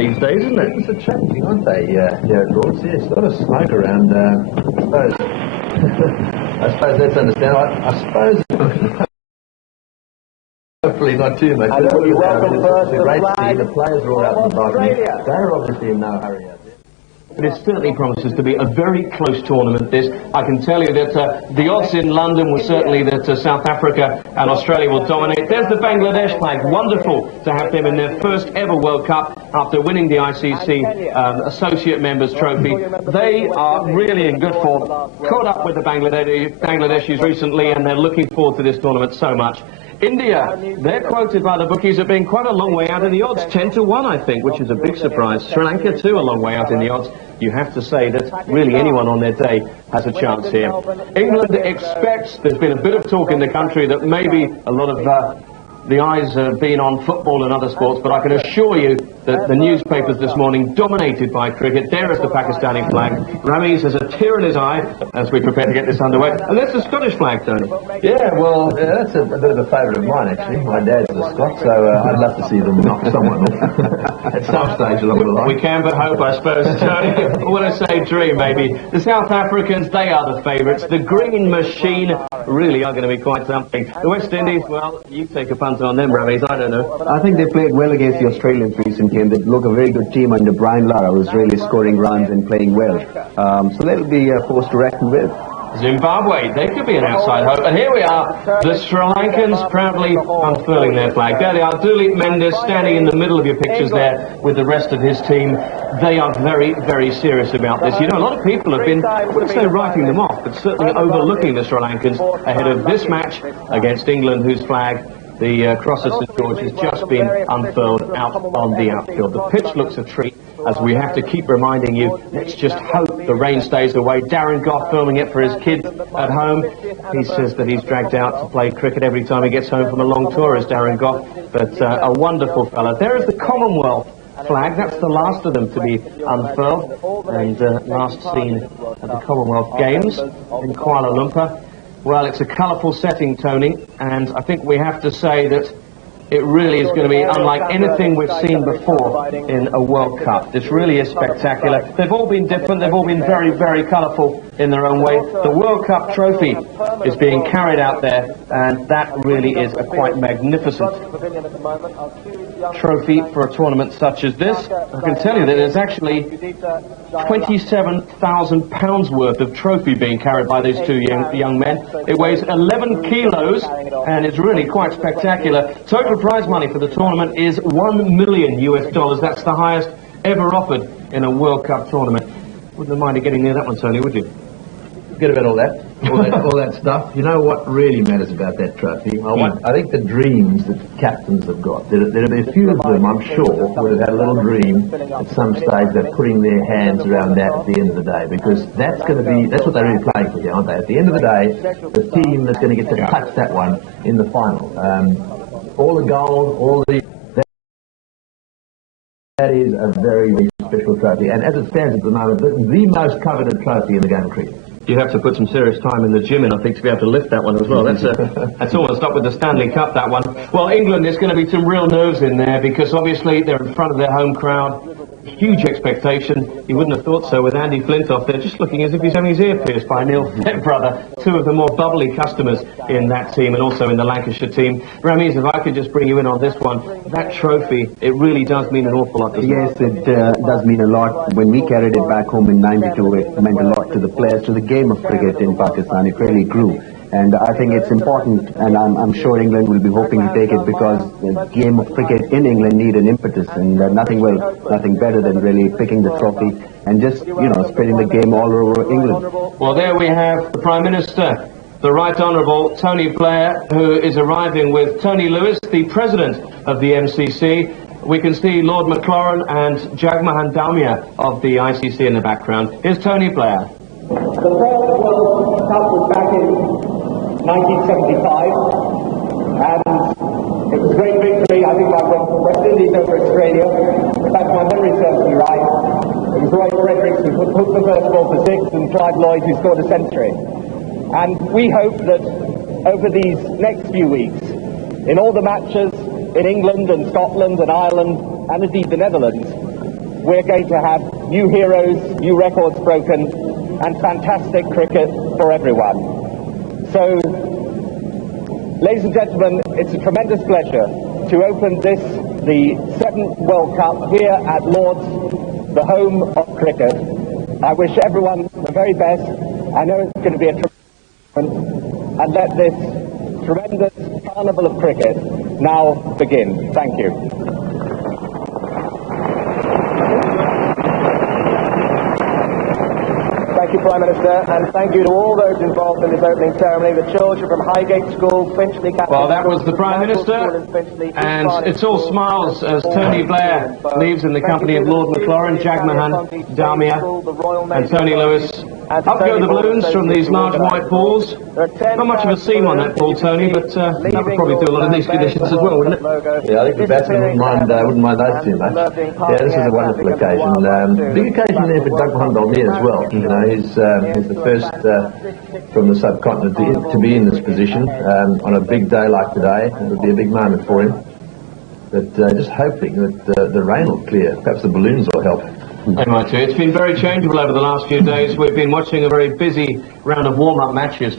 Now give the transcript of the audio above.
these days, isn't it? It's attracting, aren't they, here at Lord's? Yes, a lot of smoke around, I suppose. I suppose that's understandable. I suppose... Hopefully not too much. And we welcome first the the great flag scene. The players are all out in the balcony. Australia. They're obviously in no hurry out there. But it certainly promises to be a very close tournament, this. I can tell you that the odds in London were certainly that South Africa and Australia will dominate. There's the Bangladesh flag. Wonderful to have them in their first ever World Cup after winning the ICC Associate Members Trophy. They are really in good form. Caught up with the Bangladeshis recently, and they're looking forward to this tournament so much. India, they're quoted by the bookies as being quite a long way out in the odds, 10-1 I think, which is a big surprise. Sri Lanka too a long way out in the odds. You have to say that really anyone on their day has a chance here. England expects, there's been a bit of talk in the country that maybe a lot of the eyes have been on football and other sports, but I can assure you that the newspapers this morning dominated by cricket. There is the Pakistani flag. Ramiz has a tear in his eye as we prepare to get this underway. And there's the Scottish flag, Tony. Yeah, well, that's a bit of a favourite of mine, actually. My dad's a Scot, so I'd love to see them knock someone off at some stage along the line. We can but hope, I suppose, Tony. I want to say dream, maybe. The South Africans, they are the favourites. The Green Machine really are going to be quite something. The West Indies, well, you take a punt on them, Ramiz, I don't know. I think they played well against the Australians recent game. They look a very good team under Brian Lara, who's really scoring runs and playing well. So they'll be a force to reckon with. Zimbabwe, they could be an outside hope. And here we are, the Sri Lankans proudly unfurling their flag. There they are, Duleep Mendes standing in the middle of your pictures there with the rest of his team. They are very, very serious about this. You know, a lot of people have been, I wouldn't say writing them off, but certainly overlooking the Sri Lankans ahead of this match against England, whose flag, the cross of St George, has just been unfurled out on the outfield. The pitch looks a treat, as we have to keep reminding you, let's just hope the rain stays away. Darren Gough filming it for his kids at home. He says that he's dragged out to play cricket every time he gets home from a long tour, as Darren Gough, but a wonderful fella. There is the Commonwealth flag. That's the last of them to be unfurled, and last seen at the Commonwealth Games in Kuala Lumpur. Well, it's a colourful setting, Tony, and I think we have to say that it really is going to be unlike anything we've seen before in a World Cup. This really is spectacular. They've all been different. They've all been very, very colourful in their own way. The World Cup trophy is being carried out there, and that really is a quite magnificent trophy for a tournament such as this. I can tell you that there's actually £27,000 worth of trophy being carried by these two young men. It weighs 11 kilos, and it's really quite spectacular. Total prize money for the tournament is $1 million US. That's the highest ever offered in a World Cup tournament. Wouldn't have minded getting near that one, Tony, would you? Forget about all that stuff. You know what really matters about that trophy? I think the dreams that captains have got. There'll be a few of them, I'm sure, would have had a little dream at some stage of putting their hands around that at the end of the day, because that's what they're really playing for here, aren't they? At the end of the day, the team that's going to get to touch that one in the final. All the gold, that is a very, very special trophy, and as it stands at the moment, the most coveted trophy in the game of cricket. You have to put some serious time in the gym in, I think, to be able to lift that one as well. That's almost up with the Stanley Cup, that one. Well, England, there's going to be some real nerves in there, because obviously they're in front of their home crowd. Huge expectation. You wouldn't have thought so with Andy Flintoff there, just looking as if he's having his ear pierced by Neil Fairbrother, two of the more bubbly customers in that team and also in the Lancashire team. Ramiz, if I could just bring you in on this one, that trophy, it really does mean an awful lot, doesn't it? Yes, it does mean a lot. When we carried it back home in '92, it meant a lot to the players, to the game of cricket in Pakistan. It really grew. And I think it's important, and I'm sure England will be hoping to take it, because the game of cricket in England need an impetus, and nothing better than really picking the trophy and just, spreading the game all over England. Well, there we have the Prime Minister, the Right Honourable Tony Blair, who is arriving with Tony Lewis, the President of the MCC. We can see Lord Maclaurin and Jagmohan Dalmia of the ICC in the background. Here's Tony Blair. The first World Cup was back in 1975, and it was a great victory. I think I went from West Indies over Australia. In fact, my memory serves me right. It was Roy Fredericks who took the first ball for six, and Clive Lloyd who scored a century. And we hope that over these next few weeks, in all the matches in England and Scotland and Ireland, and indeed the Netherlands, we're going to have new heroes, new records broken, and fantastic cricket for everyone. So, ladies and gentlemen, it's a tremendous pleasure to open this, the 7th World Cup, here at Lord's, the home of cricket. I wish everyone the very best. I know it's going to be a tremendous, and let this tremendous carnival of cricket now begin. Thank you. Thank you, Prime Minister, and thank you to all those involved in this opening ceremony, the children from Highgate School, Finchley Catholic Well, that was School, the Prime Minister, and it's all smiles as Tony Blair leaves in the company of Lord Maclaurin, Jagmohan Dalmia, and Tony Lewis. Up go the balloons from these large white balls. Not much of a seam on that ball, Tony, but that would probably do a lot in these conditions as well, wouldn't it? Yeah, I think the batsman wouldn't mind those too much. Yeah, this is a wonderful occasion. Big occasion there for Jagmohan Dalmia as well. You know, he's the first from the subcontinent to be in this position on a big day like today. It would be a big moment for him. But just hoping that the rain will clear. Perhaps the balloons will help. They might too. It's been very changeable over the last few days. We've been watching a very busy round of warm-up matches.